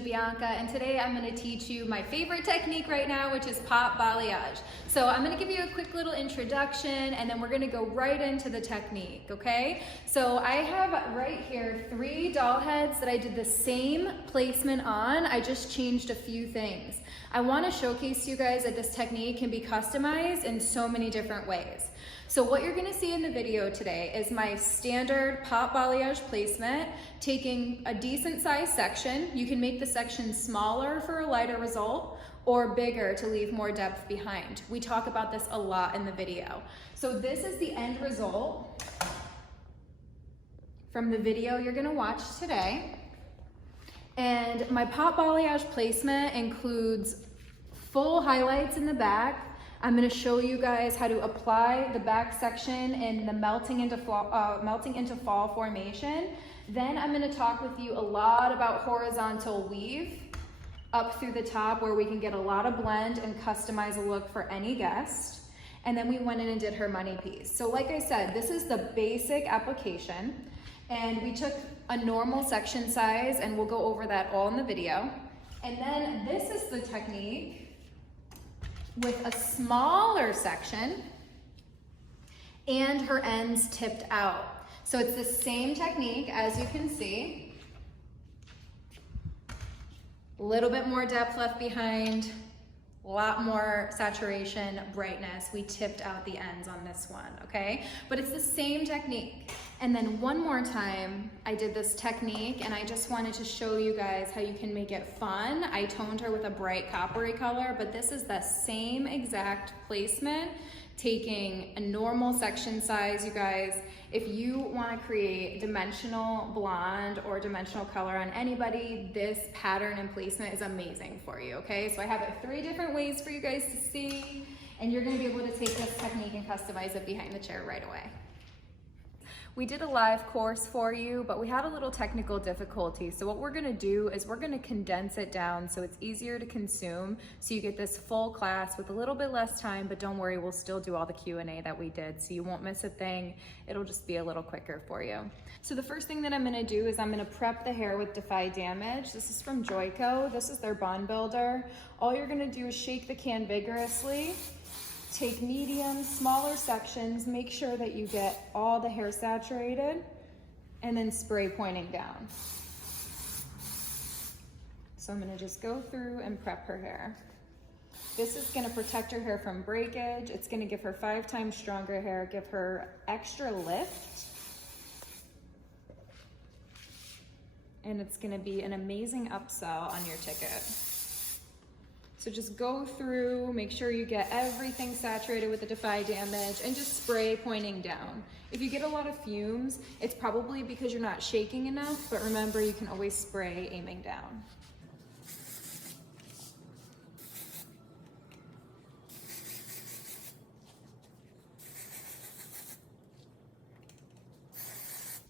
Bianca, and today I'm going to teach you my favorite technique right now, which is POP Balayage. So I'm going to give you a quick little introduction, and then we're going to go right into the technique, okay? So I have right here 3 doll heads that I did the same placement on. I just changed a few things. I want to showcase to you guys that this technique can be customized in so many different ways. So what you're gonna see in the video today is my standard POP Balayage placement, taking a decent sized section. You can make the section smaller for a lighter result or bigger to leave more depth behind. We talk about this a lot in the video. So this is the end result from the video you're gonna watch today. And my POP Balayage placement includes full highlights in the back. I'm going to show you guys how to apply the back section in the melting into fall formation. Then I'm going to talk with you a lot about horizontal weave up through the top, where we can get a lot of blend and customize a look for any guest. And then we went in and did her money piece. So like I said, this is the basic application, and we took a normal section size, and we'll go over that all in the video. And then this is the technique with a smaller section and her ends tipped out. So it's the same technique, as you can see. A little bit more depth left behind, a lot more saturation, brightness. We tipped out the ends on this one, okay? But it's the same technique. And then one more time, I did this technique, and I just wanted to show you guys how you can make it fun. I toned her with a bright coppery color, but this is the same exact placement, taking a normal section size, you guys. If you want to create dimensional blonde or dimensional color on anybody, this pattern and placement is amazing for you, okay? So I have it 3 different ways for you guys to see, and you're going to be able to take this technique and customize it behind the chair right away. We did a live course for you, but we had a little technical difficulty. So what we're gonna do is we're gonna condense it down so it's easier to consume, so you get this full class with a little bit less time, but don't worry, we'll still do all the Q&A that we did, so you won't miss a thing. It'll just be a little quicker for you. So the first thing that I'm gonna do is I'm gonna prep the hair with Defy Damage. This is from Joico. This is their bond builder. All you're gonna do is shake the can vigorously. Take medium, smaller sections, make sure that you get all the hair saturated, and then spray pointing down. So I'm gonna just go through and prep her hair. This is gonna protect her hair from breakage. It's gonna give her 5 times stronger hair, give her extra lift. And it's gonna be an amazing upsell on your ticket. So just go through, make sure you get everything saturated with the Defy Damage, and just spray pointing down. If you get a lot of fumes, it's probably because you're not shaking enough, but remember, you can always spray aiming down.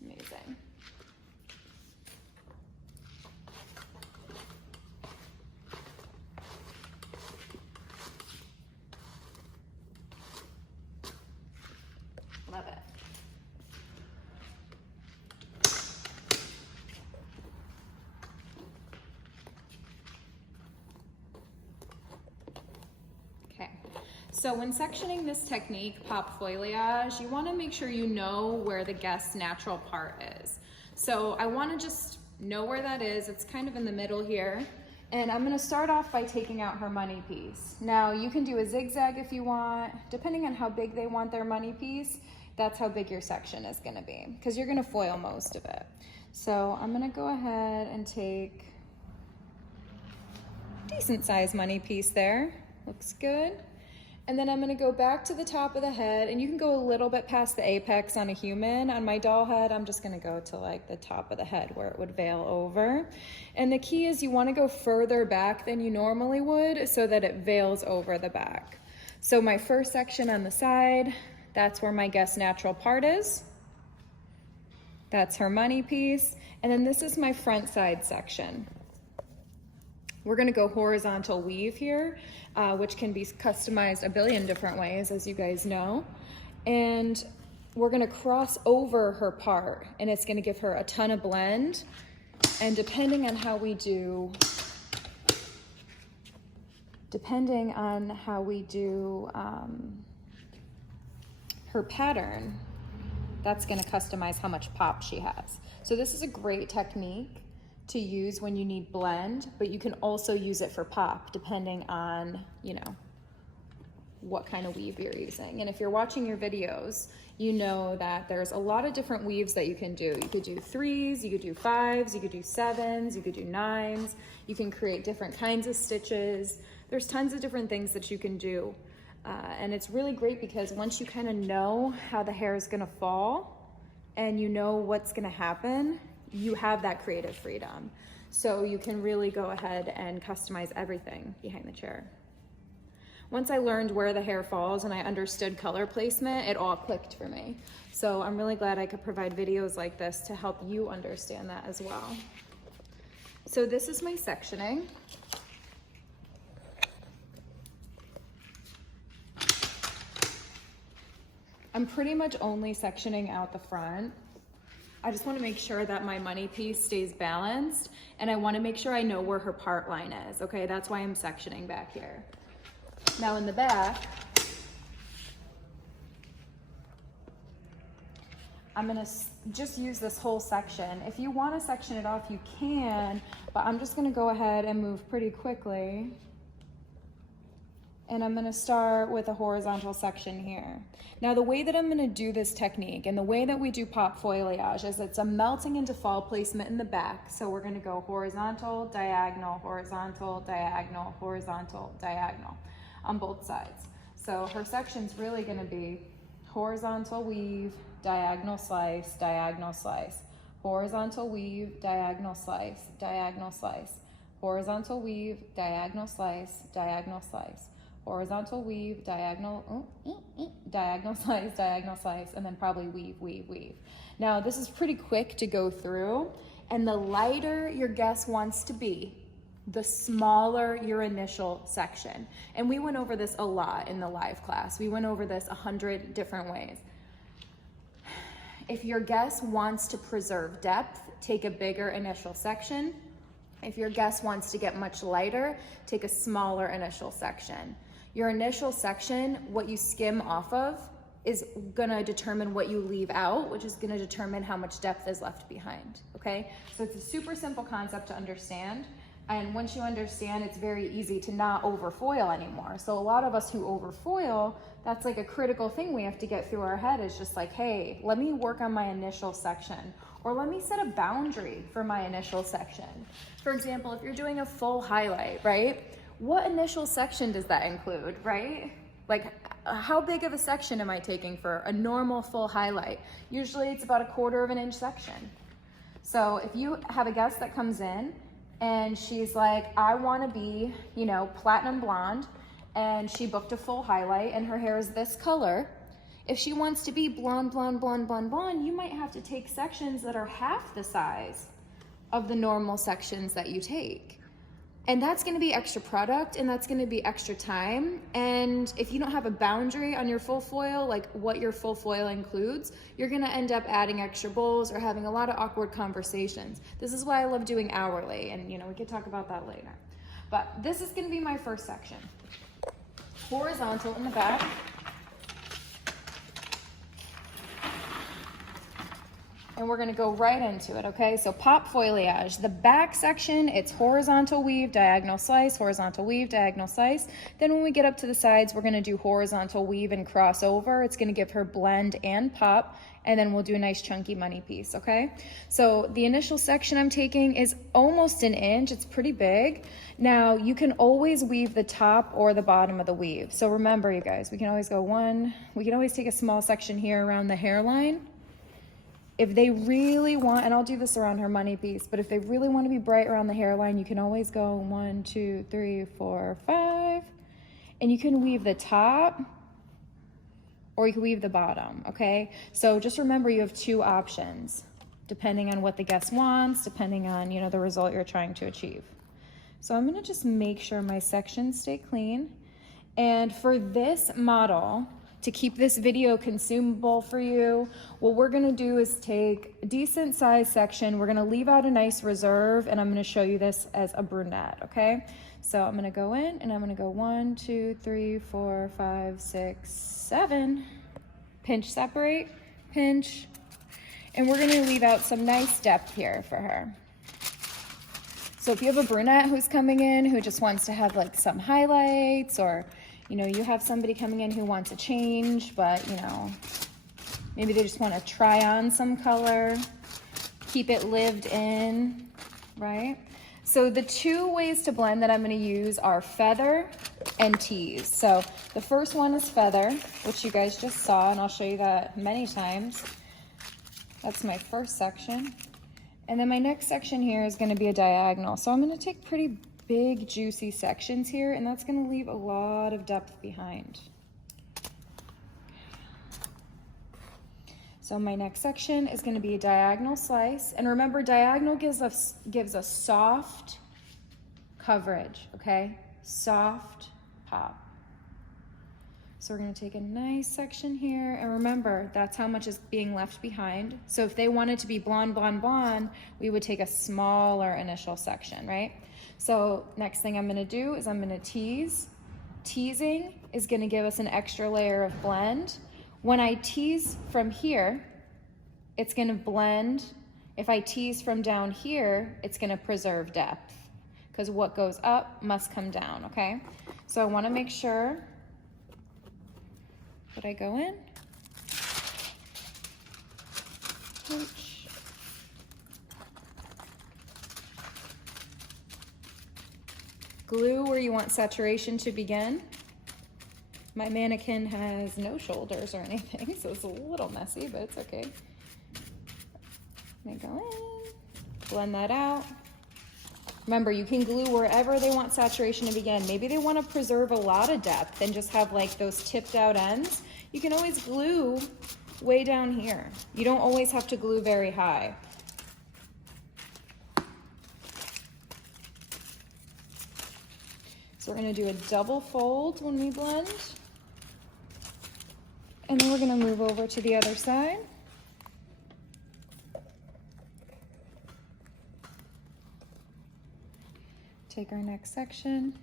Amazing. Love it. Okay, so when sectioning this technique, POP Foiliyage, you want to make sure you know where the guest's natural part is. So I want to just know where that is. It's kind of in the middle here. And I'm going to start off by taking out her money piece. Now you can do a zigzag if you want, depending on how big they want their money piece. That's how big your section is going to be, because you're going to foil most of it. So I'm going to go ahead and take a decent sized money piece there. Looks good. And then I'm going to go back to the top of the head, and you can go a little bit past the apex on a human. On my doll head, I'm just going to go to like the top of the head where it would veil over. And the key is you want to go further back than you normally would so that it veils over the back. So my first section on the side, that's where my guest's natural part is. That's her money piece. And then this is my front side section. We're gonna go horizontal weave here, which can be customized a billion different ways, as you guys know. And we're gonna cross over her part, and it's gonna give her a ton of blend And depending on how we do her pattern, that's gonna customize how much pop she has. So this is a great technique to use when you need blend, but you can also use it for pop depending on, you know, what kind of weave you're using. And if you're watching your videos, you know that there's a lot of different weaves that you can do. You could do 3s, you could do 5s, you could do 7s, you could do 9s. You can create different kinds of stitches. There's tons of different things that you can do. And it's really great because once you kind of know how the hair is gonna fall and you know what's gonna happen, you have that creative freedom. So you can really go ahead and customize everything behind the chair. Once I learned where the hair falls and I understood color placement, it all clicked for me. So I'm really glad I could provide videos like this to help you understand that as well. So this is my sectioning. I'm pretty much only sectioning out the front. I just want to make sure that my money piece stays balanced, and I want to make sure I know where her part line is, okay? That's why I'm sectioning back here. Now in the back, I'm gonna just use this whole section. If you want to section it off, you can, but I'm just gonna go ahead and move pretty quickly. And I'm gonna start with a horizontal section here. Now the way that I'm gonna do this technique and the way that we do pop foiliyage is it's a melting into fall placement in the back. So we're gonna go horizontal, diagonal, horizontal, diagonal, horizontal, diagonal on both sides. So her section's really gonna be horizontal weave, diagonal slice, diagonal slice, horizontal weave, diagonal slice, diagonal slice, horizontal weave, diagonal slice, diagonal slice, horizontal weave, diagonal slice, diagonal slice, and then probably weave, weave, weave. Now this is pretty quick to go through, and the lighter your guest wants to be, the smaller your initial section. And we went over this a lot in the live class. We went over this 100 different ways. If your guest wants to preserve depth, take a bigger initial section. If your guest wants to get much lighter, take a smaller initial section. Your initial section, what you skim off of, is gonna determine what you leave out, which is gonna determine how much depth is left behind, okay? So it's a super simple concept to understand. And once you understand, it's very easy to not overfoil anymore. So a lot of us who overfoil, that's like a critical thing we have to get through our head. Is just like, hey, let me work on my initial section, or let me set a boundary for my initial section. For example, if you're doing a full highlight, right? What initial section does that include, right? Like, how big of a section am I taking for a normal full highlight? Usually it's about 1/4 inch section. So if you have a guest that comes in and she's like, I want to be, you know, platinum blonde, and she booked a full highlight and her hair is this color. If she wants to be blonde, blonde, blonde, blonde, blonde, you might have to take sections that are half the size of the normal sections that you take. And that's gonna be extra product, and that's gonna be extra time. And if you don't have a boundary on your full foil, like what your full foil includes, you're gonna end up adding extra bowls or having a lot of awkward conversations. This is why I love doing hourly, and you know, we could talk about that later. But this is gonna be my first section. Horizontal in the back. And we're gonna go right into it, okay? So pop foiliyage, the back section, it's horizontal weave, diagonal slice, horizontal weave, diagonal slice. Then when we get up to the sides, we're gonna do horizontal weave and cross over. It's gonna give her blend and pop, and then we'll do a nice chunky money piece, okay? So the initial section I'm taking is almost 1 inch, it's pretty big. Now you can always weave the top or the bottom of the weave. So remember you guys, we can always go we can always take a small section here around the hairline. If they really want, and I'll do this around her money piece, but if they really want to be bright around the hairline, you can always go 1, 2, 3, 4, 5, and you can weave the top or you can weave the bottom, okay? So just remember you have 2 options, depending on what the guest wants, depending on, you know, the result you're trying to achieve. So I'm gonna just make sure my sections stay clean. And for this model, to keep this video consumable for you, what we're gonna do is take a decent size section. We're gonna leave out a nice reserve, and I'm gonna show you this as a brunette, okay? So I'm gonna go in and I'm gonna go 1, 2, 3, 4, 5, 6, 7. Pinch, separate, pinch. And we're gonna leave out some nice depth here for her. So if you have a brunette who's coming in who just wants to have like some highlights, or you know, you have somebody coming in who wants a change, but you know, maybe they just want to try on some color, keep it lived in, right? So the two ways to blend that I'm going to use are feather and tease. So the first one is feather, which you guys just saw, and I'll show you that many times. That's my first section. And then my next section here is going to be a diagonal. So I'm going to take pretty big juicy sections here, and that's going to leave a lot of depth behind. So my next section is going to be a diagonal slice, and remember, diagonal gives us soft coverage, okay? Soft pop. So we're going to take a nice section here, and remember, that's how much is being left behind. So if they wanted to be blonde, blonde, blonde, we would take a smaller initial section, right? So next thing I'm gonna do is I'm gonna tease. Teasing is gonna give us an extra layer of blend. When I tease from here, it's gonna blend. If I tease from down here, it's gonna preserve depth, because what goes up must come down, okay? So I wanna make sure that I go in. Ouch. Glue where you want saturation to begin. My mannequin has no shoulders or anything, so it's a little messy, but it's okay. They go in, blend that out. Remember, you can glue wherever they want saturation to begin. Maybe they want to preserve a lot of depth and just have like those tipped out ends. You can always glue way down here. You don't always have to glue very high. So we're going to do a double fold when we blend. And then we're going to move over to the other side. Take our next section.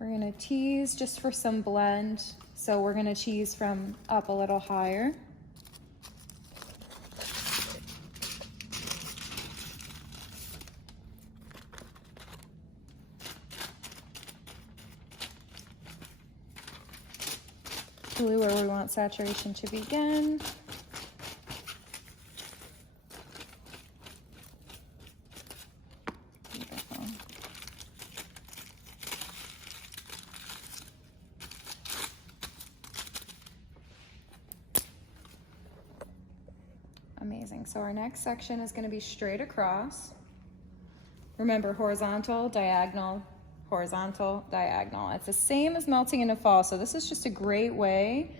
We're going to tease just for some blend. So we're going to tease from up a little higher. Glue where we want saturation to begin. Beautiful. Amazing. So our next section is going to be straight across. Remember, horizontal, diagonal, horizontal, diagonal. It's the same as melting in a fall, so this is just a great way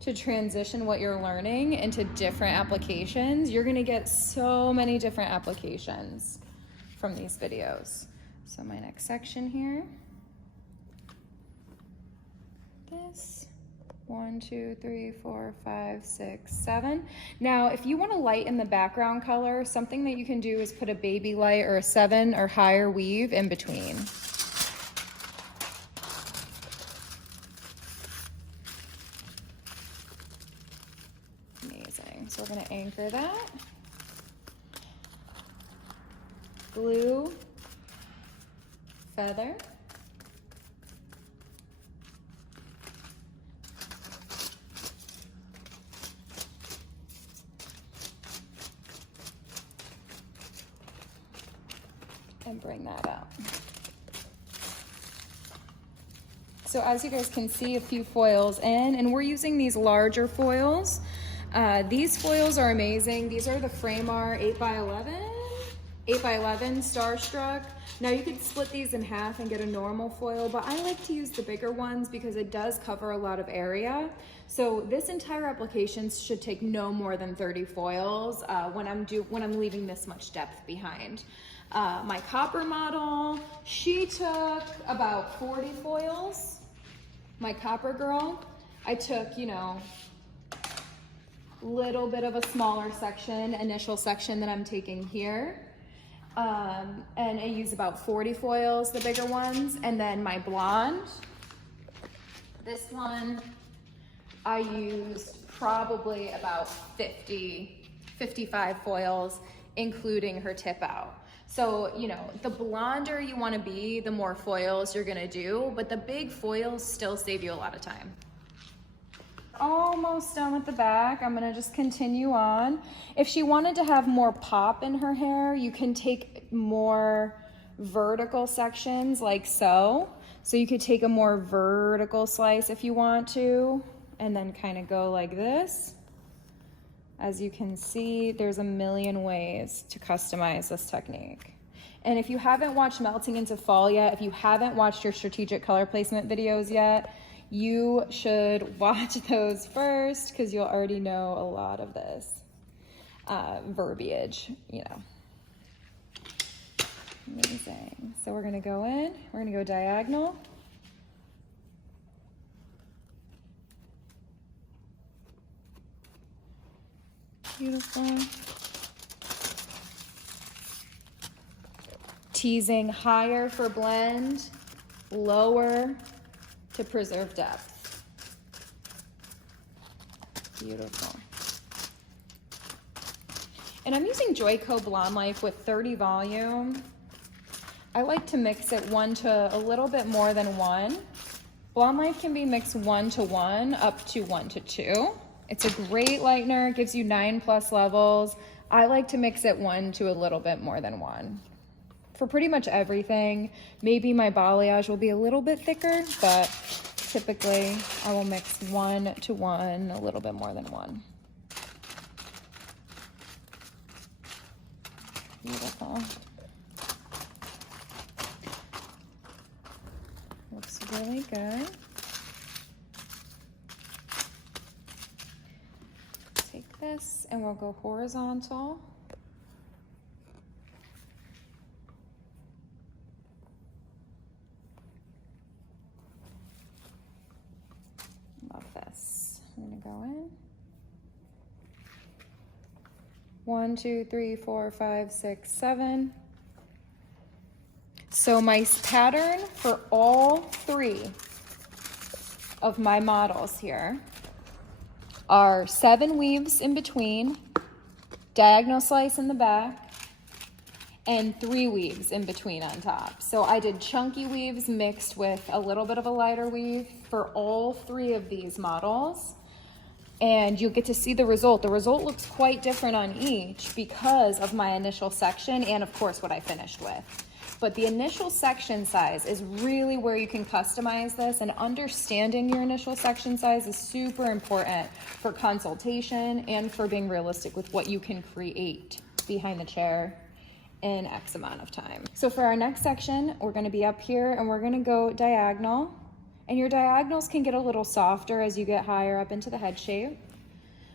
to transition what you're learning into different applications. You're gonna get so many different applications from these videos. So my next section here, this, 1, 2, 3, 4, 5, 6, 7. Now, if you want to lighten the background color, something that you can do is put a baby light or a 7 or higher weave in between. Amazing. So we're going to anchor that. Glue, feather. And bring that up. So as you guys can see, a few foils in, and we're using these larger foils. These foils are amazing. These are the Framar 8x11 Starstruck. Now you could split these in half and get a normal foil, but I like to use the bigger ones because it does cover a lot of area. So this entire application should take no more than 30 foils when I'm leaving this much depth behind. My copper model, she took about 40 foils, my copper girl, I took, you know, little bit of a smaller section, initial section that I'm taking here. And I use about 40 foils, the bigger ones. And then my blonde, this one, I used probably about 55 foils, including her tip out. So, you know, the blonder you want to be, the more foils you're going to do, but the big foils still save you a lot of time. Almost done with the back. I'm going to just continue on. If she wanted to have more pop in her hair, you can take more vertical sections like so. So you could take a more vertical slice if you want to, and then kind of go like this. As you can see, there's a million ways to customize this technique. And if you haven't watched Melting into Fall yet, if you haven't watched your strategic color placement videos yet, you should watch those first because you'll already know a lot of this verbiage, you know. Amazing. So we're gonna go in, we're gonna go diagonal. Beautiful. Teasing higher for blend, lower to preserve depth. Beautiful. And I'm using Joico Blonde Life with 30 volume. I like to mix it 1 to a little bit more than 1. Blonde Life can be mixed 1 to 1 up to 1 to 2. It's a great lightener, it gives you 9+ levels. I like to mix it 1 to a little bit more than 1. For pretty much everything, maybe my balayage will be a little bit thicker, but typically I will mix 1 to 1, a little bit more than 1. Beautiful. Looks really good. Take this and we'll go horizontal. Love this. I'm gonna go in. 1, 2, 3, 4, 5, 6, 7. So my pattern for all 3 of my models here are 7 weaves in between, diagonal slice in the back, and 3 weaves in between on top. So I did chunky weaves mixed with a little bit of a lighter weave for all 3 of these models. And you'll get to see the result. The result looks quite different on each because of my initial section and of course what I finished with. But the initial section size is really where you can customize this, and understanding your initial section size is super important for consultation and for being realistic with what you can create behind the chair in X amount of time. So for our next section, we're gonna be up here and we're gonna go diagonal. And your diagonals can get a little softer as you get higher up into the head shape.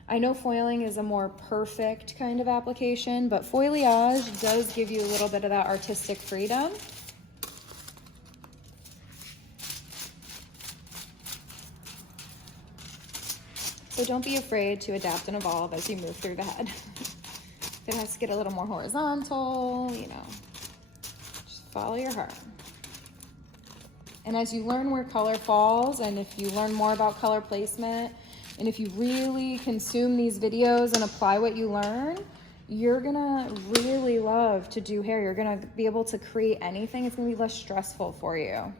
I know foiling is a more perfect kind of application, but foiliyage does give you a little bit of that artistic freedom. So don't be afraid to adapt and evolve as you move through the head. If it has to get a little more horizontal, you know, just follow your heart. And as you learn where color falls, and if you learn more about color placement, and if you really consume these videos and apply what you learn, you're gonna really love to do hair. You're gonna be able to create anything. It's gonna be less stressful for you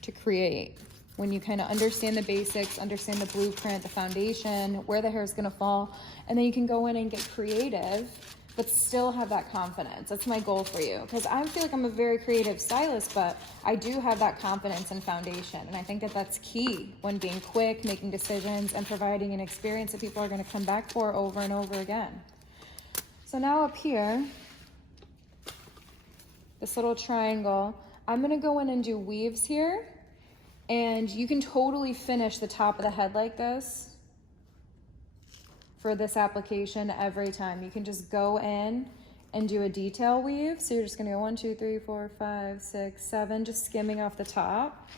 to create when you kind of understand the basics, understand the blueprint, the foundation, where the hair is gonna fall, and then you can go in and get creative but still have that confidence. That's my goal for you, because I feel like I'm a very creative stylist, but I do have that confidence and foundation, and I think that that's key when being quick, making decisions, and providing an experience that people are gonna come back for over and over again. So now up here, this little triangle, I'm gonna go in and do weaves here, and you can totally finish the top of the head like this for this application every time. You can just go in and do a detail weave. So you're just gonna go 1, 2, 3, 4, 5, 6, 7, just skimming off the top.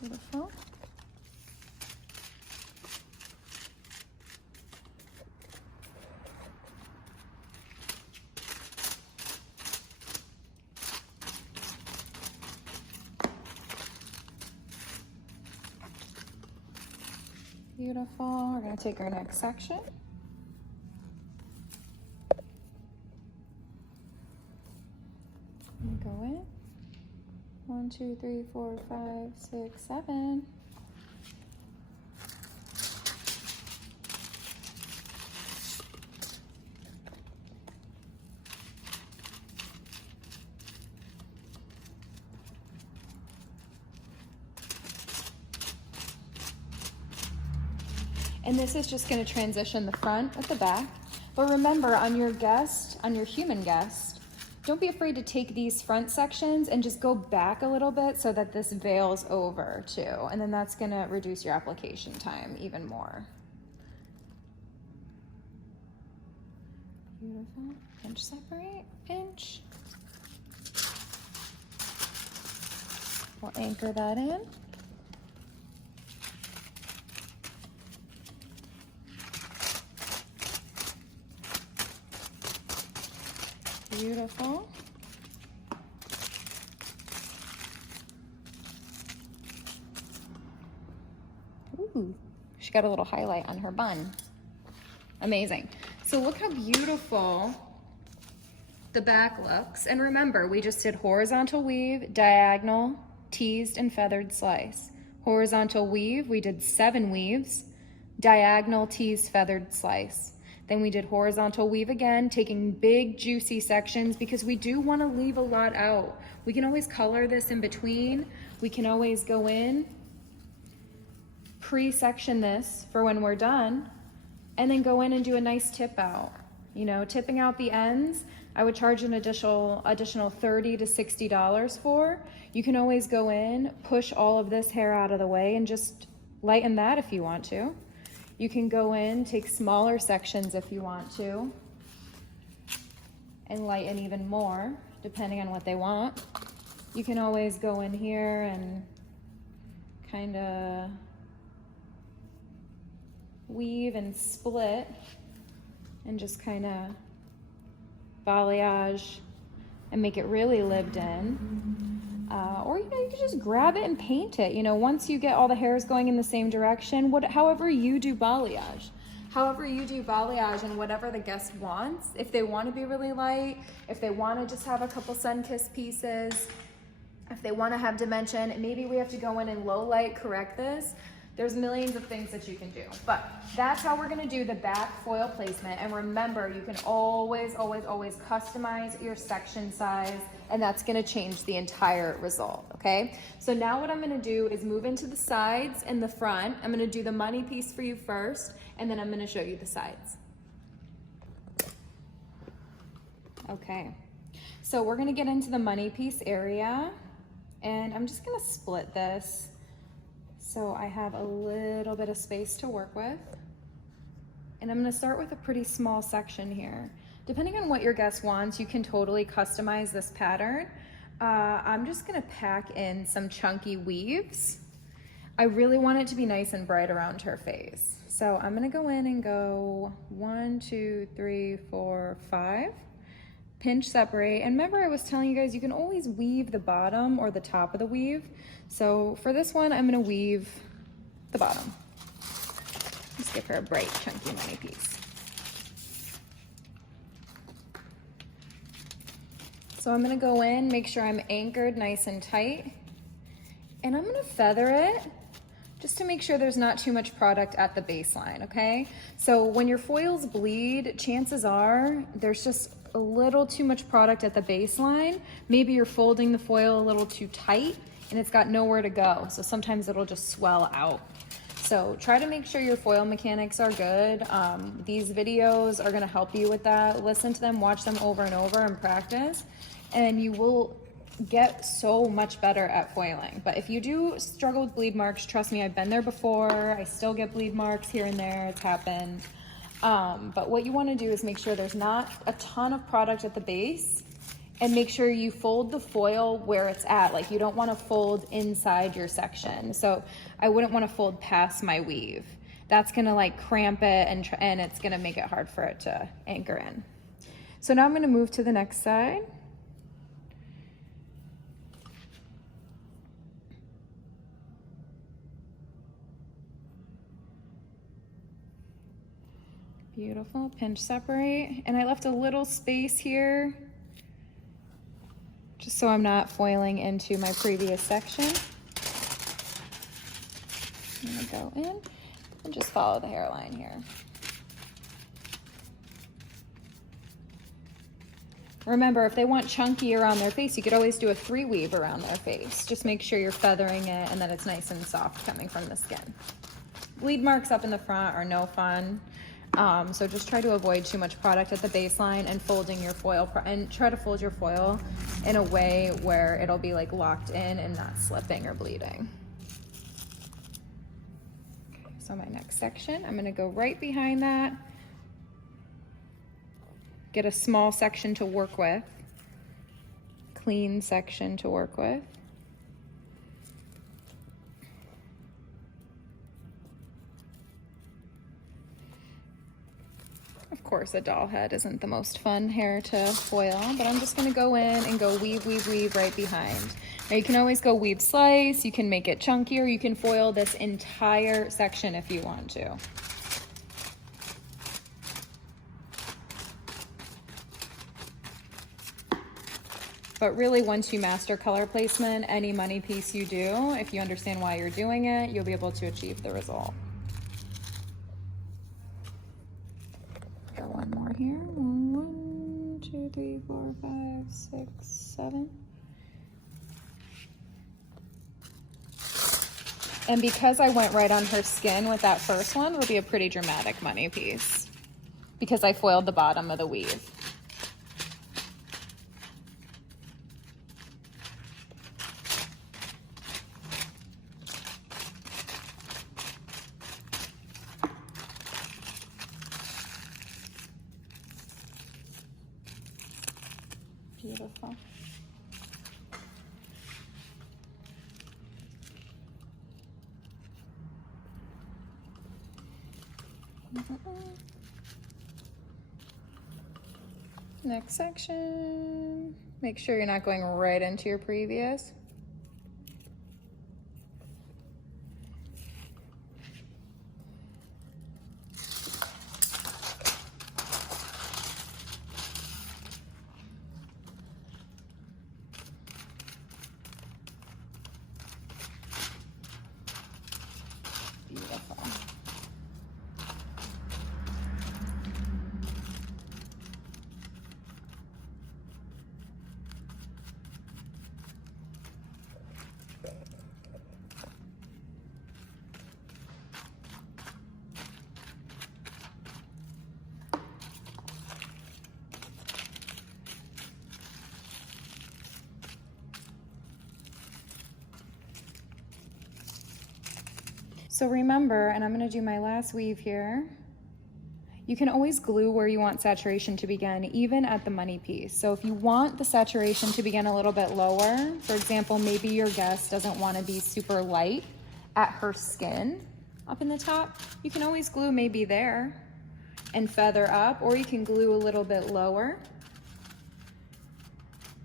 Beautiful. Beautiful. We're going to take our next section. And go in. 1, 2, 3, 4, 5, 6, 7. And this is just going to transition the front with the back. But remember, on your guest, on your human guest, don't be afraid to take these front sections and just go back a little bit so that this veils over too. And then that's going to reduce your application time even more. Beautiful. Pinch separate, pinch. We'll anchor that in. Beautiful. Ooh, she got a little highlight on her bun. Amazing. So look how beautiful the back looks. And remember, we just did horizontal weave, diagonal, teased, and feathered slice. Horizontal weave, we did 7 weaves, diagonal, teased, feathered slice. Then we did horizontal weave again, taking big juicy sections because we do want to leave a lot out. We can always color this in between. We can always go in, pre-section this for when we're done, and then go in and do a nice tip out. You know, tipping out the ends, I would charge an additional $30 to $60 for. You can always go in, push all of this hair out of the way and just lighten that if you want to. You can go in, take smaller sections if you want to, and lighten even more, depending on what they want. You can always go in here and kind of weave and split and just kind of balayage and make it really lived in. Or, you know, you can just grab it and paint it. You know, once you get all the hairs going in the same direction, however you do balayage. However you do balayage and whatever the guest wants. If they want to be really light, if they want to just have a couple sun-kissed pieces, if they want to have dimension, maybe we have to go in and low light correct this. There's millions of things that you can do, but that's how we're gonna do the back foil placement. And remember, you can always, always, always customize your section size, and that's gonna change the entire result, okay? So now what I'm gonna do is move into the sides and the front. I'm gonna do the money piece for you first, and then I'm gonna show you the sides. Okay, so we're gonna get into the money piece area, and I'm just gonna split this so I have a little bit of space to work with. And I'm gonna start with a pretty small section here. Depending on what your guest wants, you can totally customize this pattern. I'm just gonna pack in some chunky weaves. I really want it to be nice and bright around her face. So I'm gonna go in and go 1, 2, 3, 4, 5. Pinch separate, and remember I was telling you guys you can always weave the bottom or the top of the weave. So for this one, I'm gonna weave the bottom. Let's give her a bright chunky money piece. So I'm gonna go in, make sure I'm anchored nice and tight, and I'm gonna feather it just to make sure there's not too much product at the baseline, okay? So when your foils bleed, chances are there's just a little too much product at the baseline. Maybe you're folding the foil a little too tight and it's got nowhere to go. So sometimes it'll just swell out. So try to make sure your foil mechanics are good. These videos are gonna help you with that. Listen to them, watch them over and over and practice, and you will get so much better at foiling. But if you do struggle with bleed marks, trust me, I've been there before. I still get bleed marks here and there, it's happened. But what you wanna do is make sure there's not a ton of product at the base And make sure you fold the foil where it's at. Like you don't want to fold inside your section. So I wouldn't want to fold past my weave. That's gonna like cramp it and it's gonna make it hard for it to anchor in. So now I'm gonna move to the next side. Beautiful, pinch separate. And I left a little space here just so I'm not foiling into my previous section. I'm gonna go in and just follow the hairline here. Remember, if they want chunky around their face, you could always do a 3 weave around their face. Just make sure you're feathering it and that it's nice and soft coming from the skin. Bleed marks up in the front are no fun. So just try to avoid too much product at the baseline and folding your foil, and try to fold your foil in a way where it'll be like locked in and not slipping or bleeding. Okay, so my next section, I'm gonna go right behind that. Get a small section to work with, clean section to work with. Of course, a doll head isn't the most fun hair to foil, but I'm just gonna go in and go weave, weave, weave right behind. Now you can always go weave slice, you can make it chunkier, you can foil this entire section if you want to. But really, once you master color placement, any money piece you do, if you understand why you're doing it, you'll be able to achieve the result. Got one more here. 1, 2, 3, 4, 5, 6, 7. And because I went right on her skin with that first one, it'll be a pretty dramatic money piece because I foiled the bottom of the weave. Beautiful. Next section. Make sure you're not going right into your previous. Beautiful. So remember, and I'm gonna do my last weave here, you can always glue where you want saturation to begin, even at the money piece. So if you want the saturation to begin a little bit lower, for example, maybe your guest doesn't wanna be super light at her skin up in the top, you can always glue maybe there and feather up, or you can glue a little bit lower.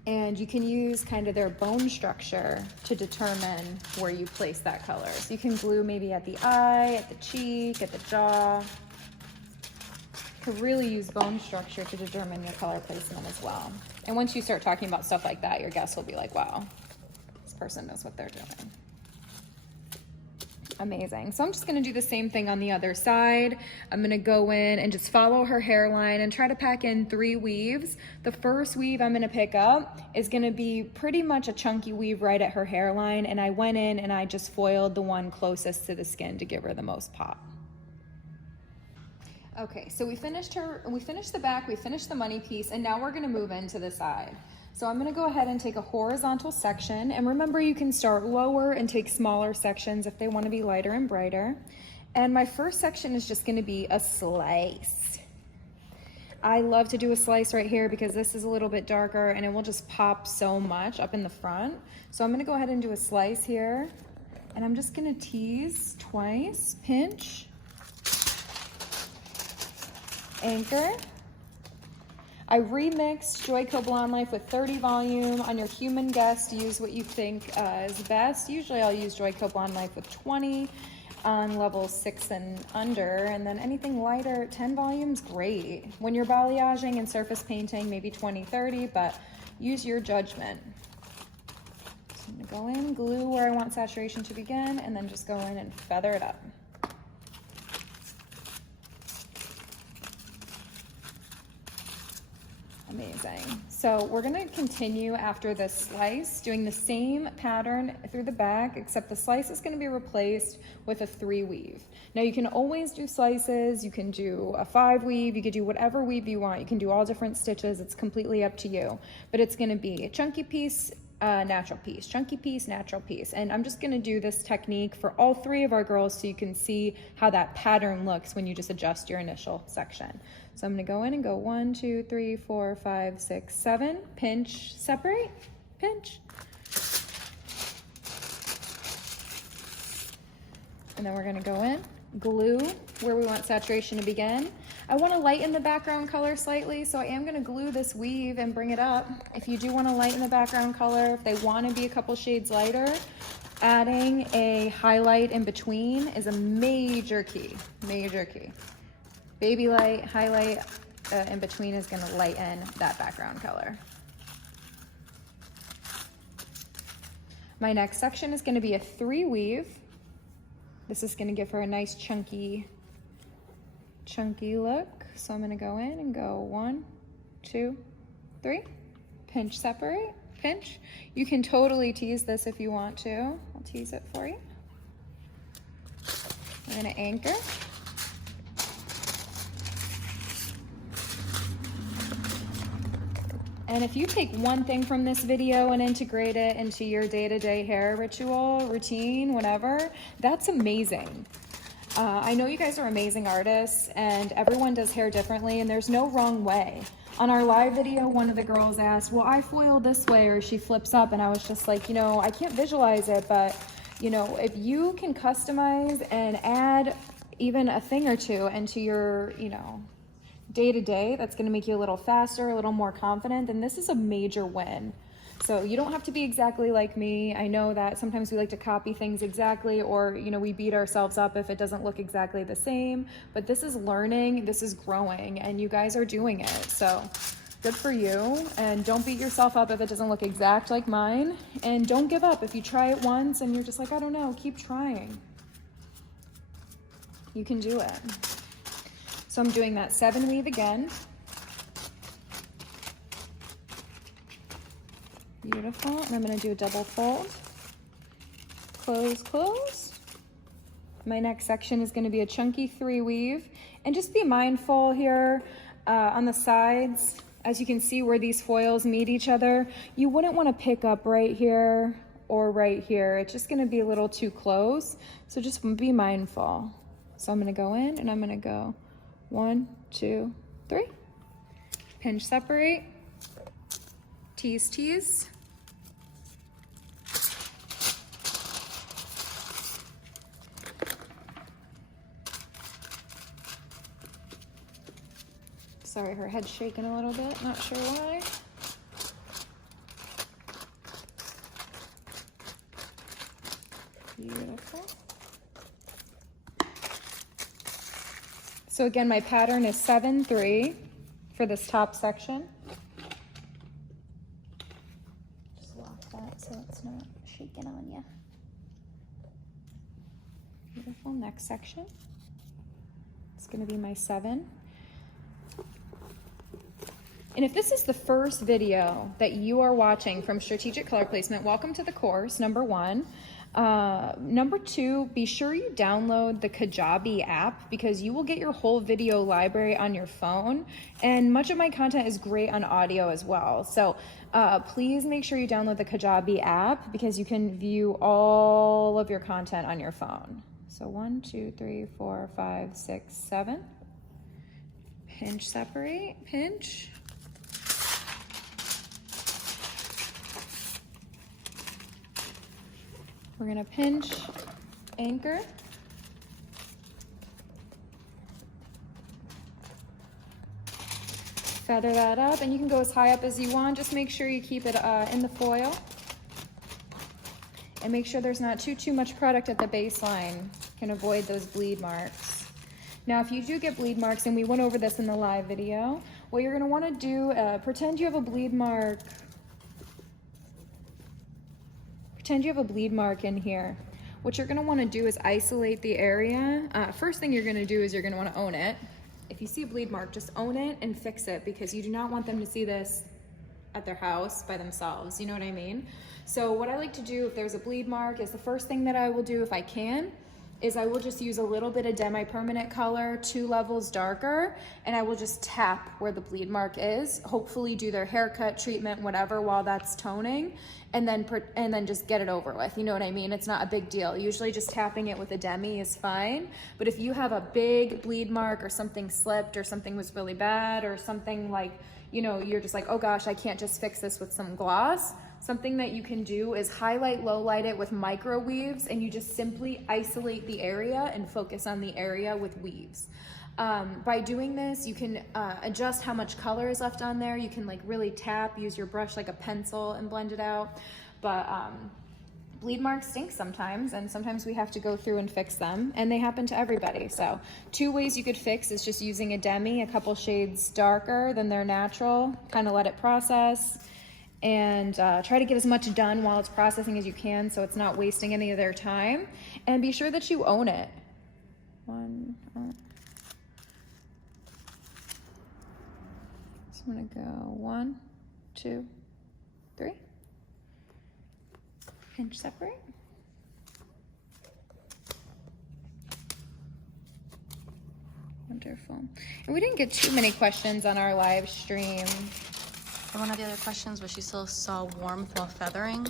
And you can use kind of their bone structure to determine where you place that color. So you can glue maybe at the eye, at the cheek, at the jaw. You can really use bone structure to determine your color placement as well. And once you start talking about stuff like that, your guests will be like, wow, this person knows what they're doing. Amazing. So I'm just gonna do the same thing on the other side. I'm gonna go in and just follow her hairline and try to pack in 3 weaves. The first weave I'm gonna pick up is gonna be pretty much a chunky weave right at her hairline, and I went in and I just foiled the one closest to the skin to give her the most pop. Okay, so we finished the back, we finished the money piece, and now we're gonna move into the side. So I'm gonna go ahead and take a horizontal section, and remember you can start lower and take smaller sections if they wanna be lighter and brighter. And my first section is just gonna be a slice. I love to do a slice right here because this is a little bit darker and it will just pop so much up in the front. So I'm gonna go ahead and do a slice here, and I'm just gonna tease twice, pinch, anchor. I remixed Joico Blonde Life with 30 volume. On your human guest, use what you think is best. Usually I'll use Joico Blonde Life with 20 on level 6 and under, and then anything lighter, 10 volume's great. When you're balayaging and surface painting, maybe 20, 30, but use your judgment. So I'm gonna go in, glue where I want saturation to begin, and then just go in and feather it up. Amazing. So we're gonna continue after this slice, doing the same pattern through the back, except the slice is gonna be replaced with a 3 weave. Now you can always do slices, you can do a 5 weave, you can do whatever weave you want, you can do all different stitches, it's completely up to you. But it's gonna be a chunky piece, natural piece, chunky piece, natural piece. And I'm just gonna do this technique for all 3 of our girls so you can see how that pattern looks when you just adjust your initial section. So I'm gonna go in and go 1, 2, 3, 4, 5, 6, 7, pinch, separate, pinch. And then we're gonna go in, glue where we want saturation to begin. I wanna lighten the background color slightly, so I am gonna glue this weave and bring it up. If you do wanna lighten the background color, if they wanna be a couple shades lighter, adding a highlight in between is a major key, major key. Baby light, highlight in between is gonna lighten that background color. My next section is gonna be a 3 weave. This is gonna give her a nice chunky look. So I'm gonna go in and go 1, 2, 3, pinch, separate, pinch. You can totally tease this if you want to. I'll tease it for you. I'm gonna anchor. And if you take one thing from this video and integrate it into your day-to-day hair ritual, routine, whatever, that's amazing. I know you guys are amazing artists and everyone does hair differently and there's no wrong way. On our live video, one of the girls asked, well, I foil this way, or she flips up, and I was just like, you know, I can't visualize it, but you know, if you can customize and add even a thing or two into your, you know, day-to-day, that's going to make you a little faster, a little more confident, then this is a major win. So you don't have to be exactly like me. I know that sometimes we like to copy things exactly, or you know, we beat ourselves up if it doesn't look exactly the same, but this is learning, this is growing, and you guys are doing it. So good for you, and don't beat yourself up if it doesn't look exact like mine, and don't give up if you try it once and you're just like, I don't know, keep trying. You can do it. So I'm doing that 7 weave again. Beautiful, and I'm gonna do a double fold. Close, close. My next section is gonna be a chunky 3 weave. And just be mindful here on the sides, as you can see where these foils meet each other, you wouldn't wanna pick up right here or right here. It's just gonna be a little too close, so just be mindful. So I'm gonna go in and I'm gonna go 1, 2, 3. Pinch, separate, tease, tease. Sorry, her head's shaking a little bit, not sure why. Beautiful. So again, my pattern is 7-3 for this top section. Just lock that so it's not shaking on you. Beautiful, next section. It's gonna be my 7. And if this is the first video that you are watching from Strategic Color Placement, welcome to the course, number 1. Number 2, be sure you download the Kajabi app because you will get your whole video library on your phone, and much of my content is great on audio as well. So please make sure you download the Kajabi app because you can view all of your content on your phone. So 1, 2, 3, 4, 5, 6, 7. Pinch, separate, pinch. We're gonna pinch, anchor. Feather that up, and you can go as high up as you want. Just make sure you keep it in the foil. And make sure there's not too much product at the baseline. Can avoid those bleed marks. Now, if you do get bleed marks, and we went over this in the live video, what you're gonna wanna do, pretend you have a bleed mark. Pretend you have a bleed mark in here. What you're gonna wanna do is isolate the area. First thing you're gonna do is you're gonna wanna own it. If you see a bleed mark, just own it and fix it, because you do not want them to see this at their house by themselves, you know what I mean? So what I like to do if there's a bleed mark is the first thing that I will do if I can is I will just use a little bit of demi-permanent color, 2 levels darker, and I will just tap where the bleed mark is, hopefully do their haircut, treatment, whatever, while that's toning, and then just get it over with, you know what I mean? It's not a big deal. Usually just tapping it with a demi is fine, but if you have a big bleed mark or something slipped or something was really bad or something like, you know, you're just like, oh gosh, I can't just fix this with some gloss, something that you can do is highlight, low light it with micro weaves, and you just simply isolate the area and focus on the area with weaves. By doing this, you can adjust how much color is left on there. You can like really tap, use your brush like a pencil and blend it out. But bleed marks stink sometimes, and sometimes we have to go through and fix them, and they happen to everybody. So 2 ways you could fix is just using a demi, a couple shades darker than their natural, kind of let it process, and try to get as much done while it's processing as you can so it's not wasting any of their time, and be sure that you own it. So I'm gonna go 1, 2, 3. Pinch, separate. Wonderful. And we didn't get too many questions on our live stream. One of the other questions was she still saw warmth while feathering.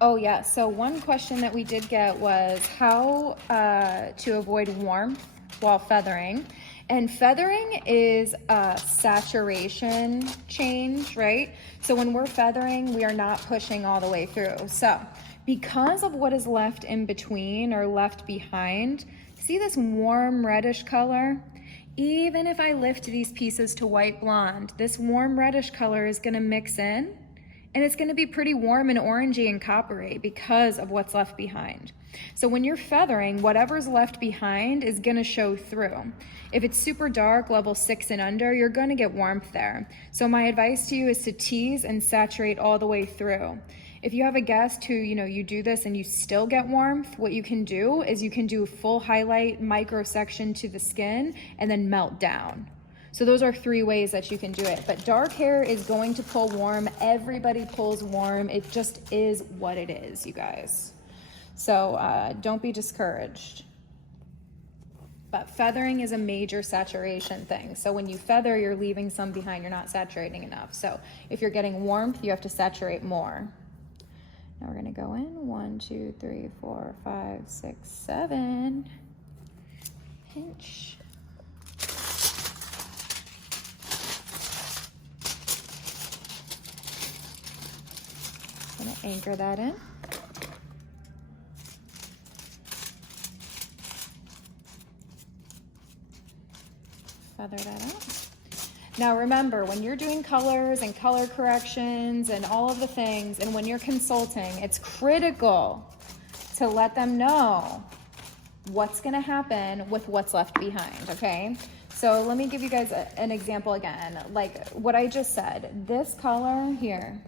Oh yeah, so one question that we did get was how to avoid warmth while feathering. And feathering is a saturation change, right? So when we're feathering, we are not pushing all the way through. So because of what is left in between or left behind, see this warm reddish color? Even if I lift these pieces to white blonde, this warm reddish color is gonna mix in, and it's gonna be pretty warm and orangey and coppery because of what's left behind. So when you're feathering, whatever's left behind is gonna show through. If it's super dark, level 6 and under, you're gonna get warmth there. So my advice to you is to tease and saturate all the way through. If you have a guest who, you know, you do this and you still get warmth, what you can do is you can do a full highlight micro section to the skin and then melt down. So those are 3 ways that you can do it. But dark hair is going to pull warm. Everybody pulls warm. It just is what it is, you guys. So don't be discouraged. But feathering is a major saturation thing. So when you feather, you're leaving some behind. You're not saturating enough. So if you're getting warmth, you have to saturate more. Now we're gonna go in 1, 2, 3, 4, 5, 6, 7. Pinch. I'm gonna anchor that in. Feather that out. Now remember, when you're doing colors and color corrections and all of the things, and when you're consulting, it's critical to let them know what's gonna happen with what's left behind, okay? So let me give you guys an example again. Like what I just said, this color here,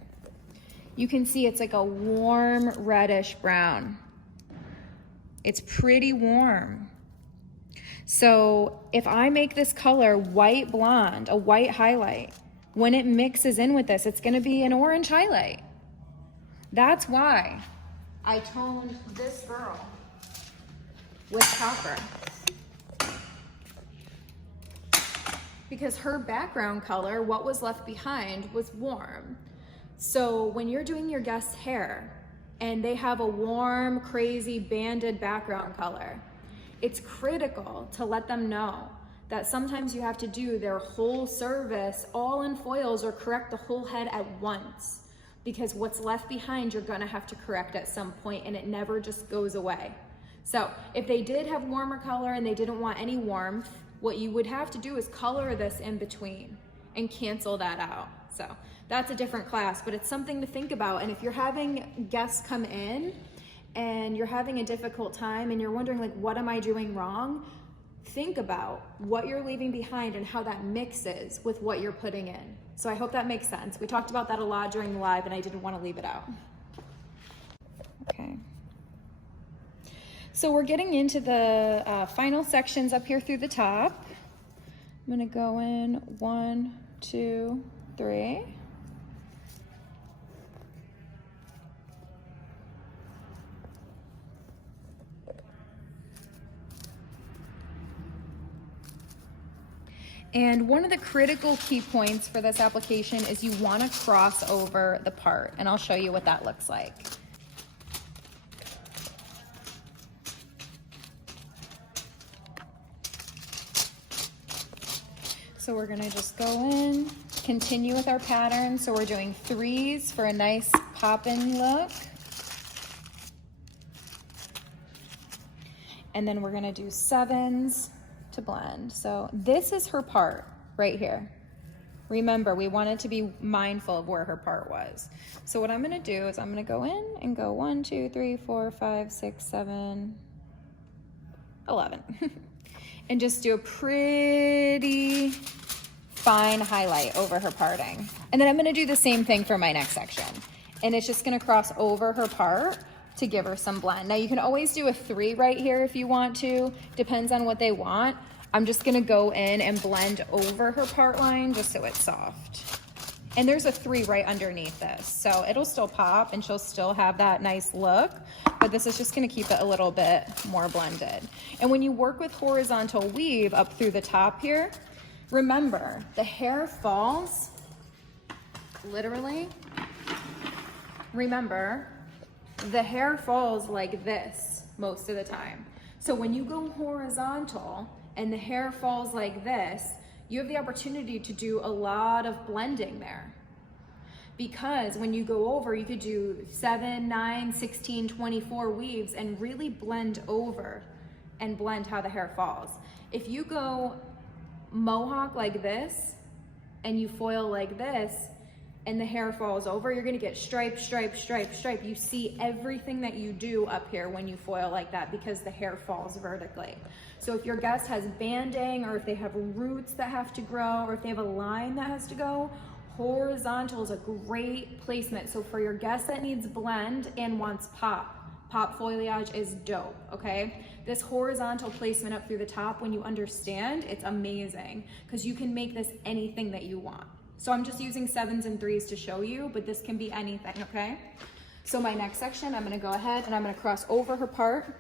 you can see it's like a warm reddish brown. It's pretty warm. So if I make this color white blonde, a white highlight, when it mixes in with this, it's gonna be an orange highlight. That's why I toned this girl with copper. Because her background color, what was left behind, was warm. So when you're doing your guest's hair and they have a warm, crazy, banded background color, it's critical to let them know that sometimes you have to do their whole service all in foils or correct the whole head at once, because what's left behind you're gonna have to correct at some point, and it never just goes away. So if they did have warmer color and they didn't want any warmth, what you would have to do is color this in between and cancel that out. So that's a different class, but it's something to think about. And if you're having guests come in and you're having a difficult time and you're wondering, like, what am I doing wrong? Think about what you're leaving behind and how that mixes with what you're putting in. So I hope that makes sense. We talked about that a lot during the live and I didn't want to leave it out. Okay. So we're getting into the final sections up here through the top. I'm gonna go in 1, 2, 3. And one of the critical key points for this application is you want to cross over the part, and I'll show you what that looks like. So we're going to just go in, continue with our pattern. So we're doing 3s for a nice poppin' look. And then we're going to do 7s to blend. So this is her part right here. Remember, we wanted to be mindful of where her part was. So what I'm going to do is I'm going to go in and go 1, 2, 3, 4, 5, 6, 7, 11. And just do a pretty fine highlight over her parting. And then I'm going to do the same thing for my next section. And it's just going to cross over her part to give her some blend. Now you can always do a 3 right here if you want to, depends on what they want. I'm just gonna go in and blend over her part line just so it's soft. And there's a 3 right underneath this, so it'll still pop and she'll still have that nice look, but this is just gonna keep it a little bit more blended. And when you work with horizontal weave up through the top here, remember, the hair falls, literally, remember, the hair falls like this most of the time. So when you go horizontal and the hair falls like this, you have the opportunity to do a lot of blending there. Because when you go over, you could do 7, 9, 16, 24 weaves and really blend over and blend how the hair falls. If you go mohawk like this and you foil like this, and the hair falls over, you're gonna get stripe, stripe, stripe, stripe. You see everything that you do up here when you foil like that because the hair falls vertically. So if your guest has banding, or if they have roots that have to grow, or if they have a line that has to go, horizontal is a great placement. So for your guest that needs blend and wants pop foliage is dope, okay? This horizontal placement up through the top, when you understand, it's amazing because you can make this anything that you want. So I'm just using 7s and 3s to show you, but this can be anything, okay? So my next section, I'm gonna go ahead and I'm gonna cross over her part.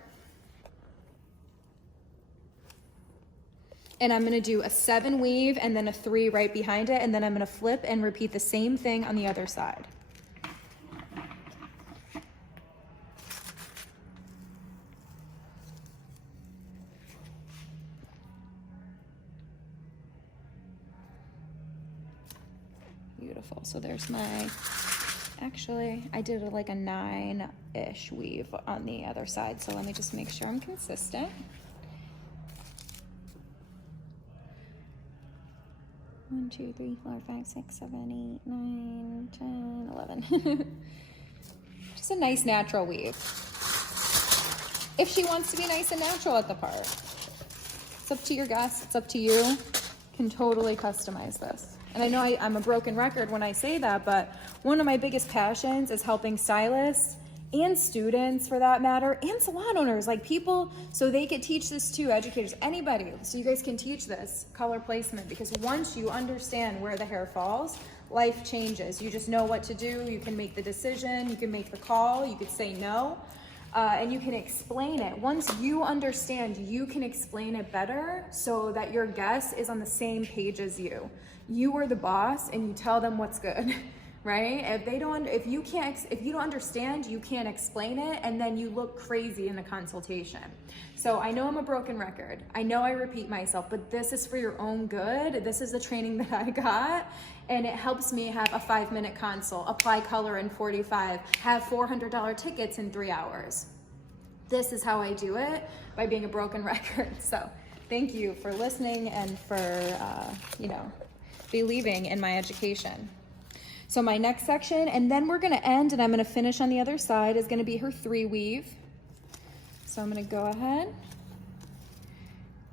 And I'm gonna do a 7 weave and then a 3 right behind it, and then I'm gonna flip and repeat the same thing on the other side. Beautiful. So there's my, actually, I did like a 9-ish weave on the other side. So let me just make sure I'm consistent. 1, 2, 3, 4, 5, 6, 7, 8, 9, 10, 11. Just a nice natural weave. If she wants to be nice and natural at the part. It's up to your guest, it's up to you. You can totally customize this. And I know I'm a broken record when I say that, but one of my biggest passions is helping stylists and students, for that matter, and salon owners, like people, so they could teach this too, educators, anybody, so you guys can teach this color placement, because once you understand where the hair falls, life changes. You just know what to do, you can make the decision, you can make the call, you could say no, and you can explain it. Once you understand, you can explain it better so that your guest is on the same page as you. You are the boss and you tell them what's good, right? If you don't understand, you can't explain it, and then you look crazy in a consultation. So I know I'm a broken record. I know I repeat myself, but this is for your own good. This is the training that I got, and it helps me have a 5-minute consult, apply color in 45, have $400 tickets in 3 hours. This is how I do it, by being a broken record. So thank you for listening and for, believing in my education. So my next section, and then we're gonna end, and I'm gonna finish on the other side, is gonna be her 3 weave. So I'm gonna go ahead,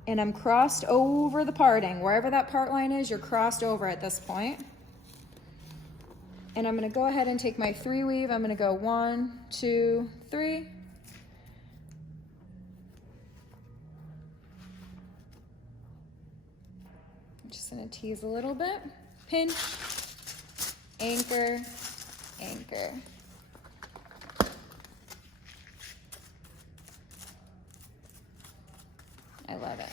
and I'm crossed over the parting. Wherever that part line is, you're crossed over at this point. And I'm gonna go ahead and take my 3 weave. I'm gonna go 1, 2, 3. I'm just gonna tease a little bit. Pinch, anchor, anchor. I love it.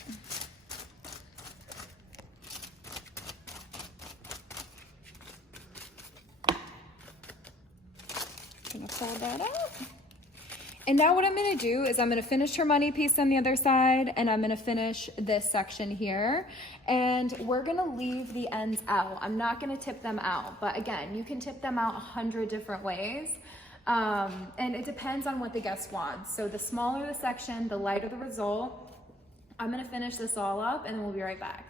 Gonna fold that out. And now what I'm gonna do is I'm gonna finish her money piece on the other side, and I'm gonna finish this section here. And we're gonna leave the ends out. I'm not gonna tip them out, but again, you can tip them out 100 different ways. And it depends on what the guest wants. So the smaller the section, the lighter the result. I'm gonna finish this all up, and then we'll be right back.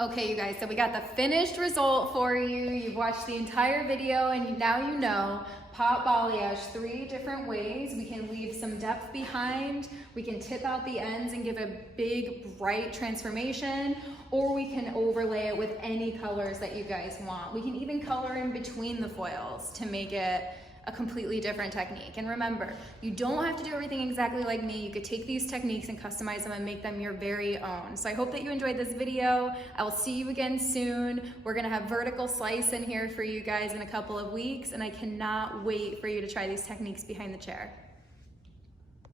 Okay, you guys, so we got the finished result for you. You've watched the entire video, and now you know POP Balayage 3 different ways. We can leave some depth behind, we can tip out the ends and give a big, bright transformation, or we can overlay it with any colors that you guys want. We can even color in between the foils to make it a completely different technique. And remember, you don't have to do everything exactly like me. You could take these techniques and customize them and make them your very own. So I hope that you enjoyed this video. I will see you again soon. We're gonna have vertical slice in here for you guys in a couple of weeks, and I cannot wait for you to try these techniques behind the chair.